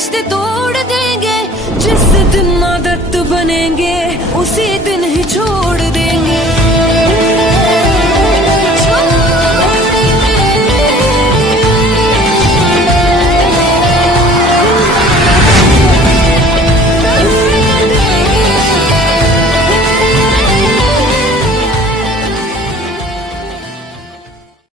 रिश्ते तोड़ देंगे, जिस दिन आदत बनेंगे उसी दिन ही छोड़ देंगे।